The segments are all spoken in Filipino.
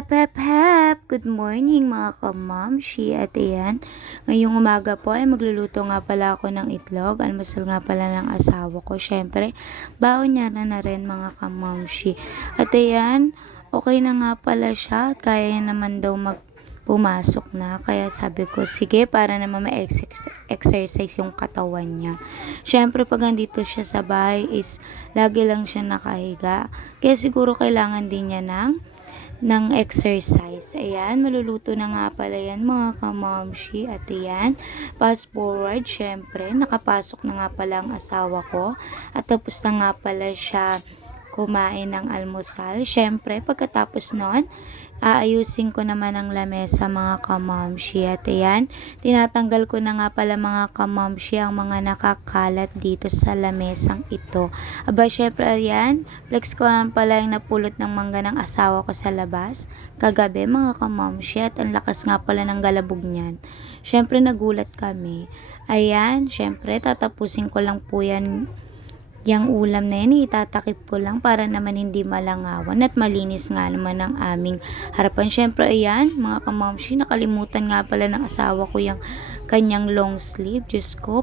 Hep! Good morning mga kamamshi. At ayan, ngayong umaga po ay magluluto nga pala ako ng itlog. Almusal nga pala ng asawa ko. Syempre, baon niya na rin mga kamamshi. At ayan, okay na nga pala siya. At kaya niya naman daw pumasok na. Kaya sabi ko, sige, para naman ma-exercise yung katawan niya. Syempre, pag nandito siya sa bahay is lagi lang siya nakahiga. Kaya siguro kailangan din niya ng exercise. Ayan, maluluto na nga pala yan mga kamamshi. At ayan, fast forward, syempre, nakapasok na nga pala ang asawa ko. At tapos na nga pala siya kumain ng almusal. Syempre, pagkatapos nun, aayusin ko naman ang lamesa mga kamamshi. At ayan, tinatanggal ko na nga pala mga kamamshi ang mga nakakalat dito sa lamesang ito. Aba, syempre ayan, flex ko lang pala yung napulot ng mangga ng asawa ko sa labas kagabi mga kamamshi. At ang lakas nga pala ng galabog niyan. Syempre nagulat kami. Ayan, syempre tatapusin ko lang po yan. Yang ulam na yan, itatakip ko lang para naman hindi malangawan at malinis nga naman ang aming harapan. Syempre, ayan, mga kamamshi, nakalimutan nga pala ng asawa ko yung kanyang long sleeve. Diyos ko,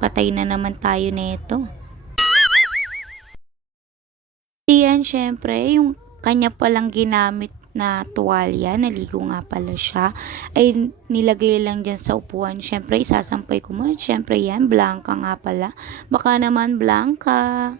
patay na naman tayo nito. Ayan, syempre, yung kanya palang ginamit na tuwalya, naligo nga pala siya, ay nilagay lang dyan sa upuan. Syempre, isasampay ko muna. Syempre, yan, Blanca nga pala. Baka naman, Blanca.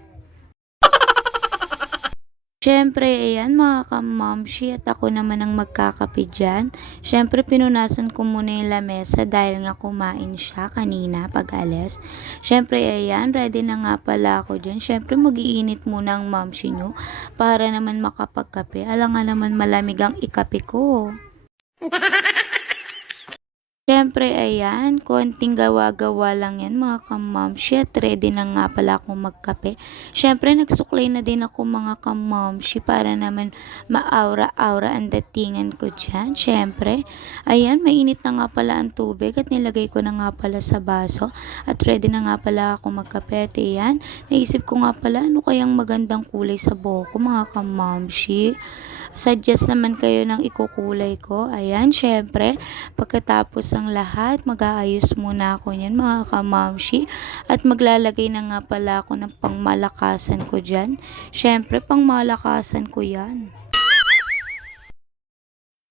Syempre, ayan mga kamamshi, at ako naman ang magkakape dyan. Syempre, pinunasan ko muna yung lamesa dahil nga kumain siya kanina pag alis. Syempre, ayan, ready na nga pala ako dyan. Syempre, mag-iinit muna ang mamshi nyo para naman makapagkape. Alam nga naman malamig ang ikape ko. Syempre, ayan, konting gawa-gawa lang yan mga kamamshi at ready na nga pala akong magkape. Syempre, nagsuklay na din ako mga kamamshi para naman ma-aura-aura ang datingan ko dyan. Syempre, ayan, mainit na nga pala ang tubig at nilagay ko na nga pala sa baso at ready na nga pala ako magkape. At ayan, naisip ko nga pala ano kayang magandang kulay sa buhok ko mga kamamshi. Suggest naman kayo ng ikukulay ko. Ayan, syempre, pagkatapos ang lahat, mag-aayos muna ako niyan mga kamamshi. At maglalagay na nga pala ako ng pangmalakasan ko dyan. Syempre, pangmalakasan ko yan.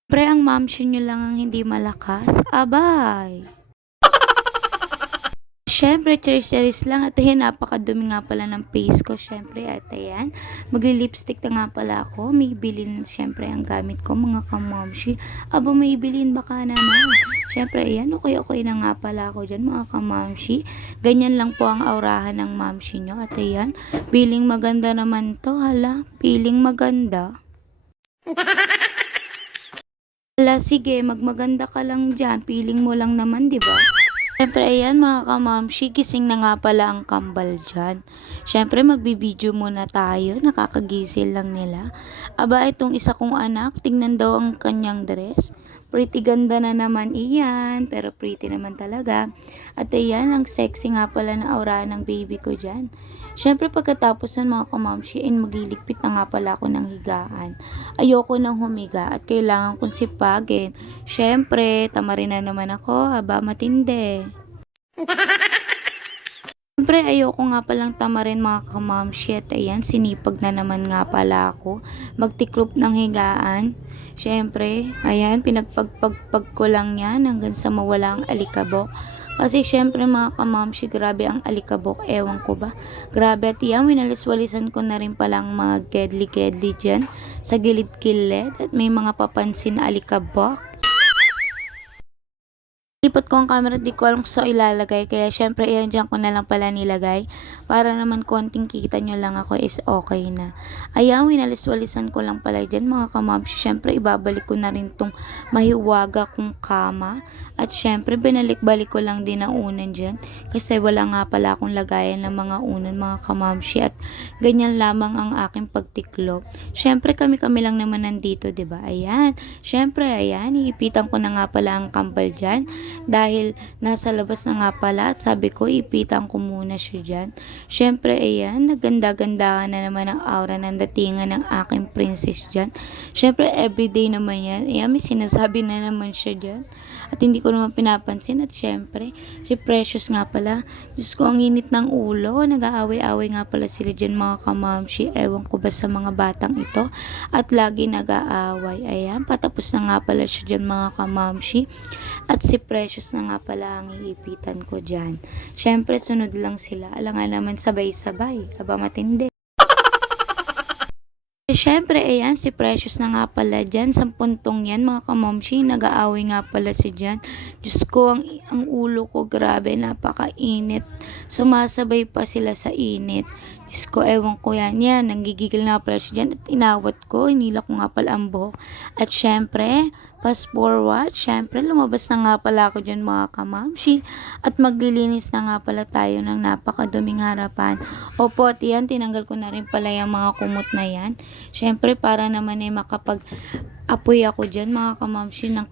Syempre, ang mamshi nyo lang ang hindi malakas. Abay! Syempre, cheers lang. At ayan, napakadumi nga pala ng face ko. Syempre, at ayan, magli-lipstick na nga pala ako. Maybelline, syempre, ang gamit ko, mga kamamshi. Aba, Maybelline, baka naman. Syempre, ayan, okay na nga pala ako dyan, mga kamamshi. Ganyan lang po ang aurahan ng mamshi nyo. At ayan, feeling maganda naman to, hala. Feeling maganda. Hala, sige, magmaganda ka lang dyan. Feeling mo lang naman, di ba? Siyempre, ayan mga kamamshi, gising na nga pala ang kambal dyan. Siyempre, magbibideo muna tayo, nakakagising lang nila. Aba, itong isa kong anak, tingnan daw ang kanyang dress. Pretty ganda na naman iyan, pero pretty naman talaga. At ayan, ang sexy nga pala na aura ng baby ko dyan. Siyempre, pagkatapos ng mga kamamshi, magliligpit na nga pala ako ng higaan. Ayoko nang humiga at kailangan kong sipagin. Siyempre, tamarin na naman ako, haba matindi. Siyempre, ayoko nga palang tamarin mga kamamshi at ayan, sinipag na naman nga pala ako. Magtiklop ng higaan. Siyempre, ayan, pinagpagpagpag ko lang yan hanggang sa mawala ang alikabok. Kasi syempre mga kamamshi, grabe ang alikabok, ewan ko ba. Grabe at yan, winalis-walisan ko na rin palang mga gedli-gedli dyan sa gilid-gilid at may mga papansin na alikabok. Lipat ko ang camera, di ko alam kung saan ilalagay. Kaya syempre, yan dyan ko na lang pala nilagay. Para naman konting kita nyo lang ako is okay na. Ayan, winalis-walisan ko lang pala dyan mga kamamshi. Syempre, ibabalik ko na rin tong mahiwaga kong kama. At syempre, binalik-balik ko lang din ang unan dyan. Kasi wala nga pala akong lagayan ng mga unan mga kamamshi. At ganyan lamang ang aking pagtiklop. Syempre kami-kami lang naman nandito, 'di ba? Ayan. Syempre ayan, iipitan ko na nga pala ang kambal diyan dahil nasa labas na nga pala at sabi ko ipitan ko muna siya diyan. Syempre ayan, naganda-gandahan na naman ang aura ng datingan ng aking princess diyan. Syempre everyday naman 'yan. Ayan, may sinasabi na naman siya diyan. At hindi ko naman pinapansin at syempre, si Precious nga pala. Diyos ko, ang init ng ulo. Nag-aaway-aaway nga pala sila dyan mga kamamshi. Ewan ko ba sa mga batang ito. At lagi nag-aaway. Ayan, patapos na nga pala siya dyan mga kamamshi. At si Precious na nga pala ang iipitan ko dyan. Syempre, sunod lang sila. Alangan naman sabay-sabay. Aba matindi. Siyempre, ayan, si Precious na nga pala dyan. Sa puntong yan, mga kamomshi, nag-aaway nga pala si dyan. Diyos ko, ang ulo ko, grabe, napakainit. Sumasabay pa sila sa init. Diyos ko, ewan ko yan. Yan, nanggigigil nga pala siya dyan. At inawat ko, inila ko nga pala ang buhok. At syempre, fast forward, syempre, lumabas na nga pala ako dyan mga kamamshi. At maglilinis na nga pala tayo ng napakaduming harapan. Opo, at yan, tinanggal ko na rin pala yung mga kumot na yan. Syempre, para naman ay makapag-apoy ako dyan mga kamamshi ng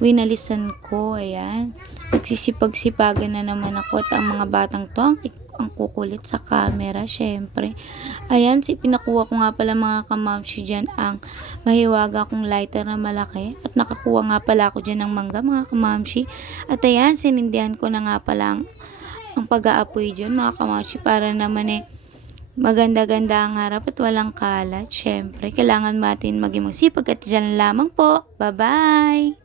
winalisan ko. Ayan. Nagsisipag-sipagan na naman ako at ang mga batang to, ang kukulit sa camera, syempre. Ayan, pinakuha ko nga pala mga kamamshi dyan ang mahiwaga kong lighter na malaki. At nakakuha nga pala ako dyan ng mangga mga kamamshi. At ayan, sinindihan ko na nga pala ang pag-aapoy dyan mga kamamshi para naman maganda-ganda ang harap at walang kalat. Syempre, kailangan natin maging magsipag at dyan lamang po. Bye-bye!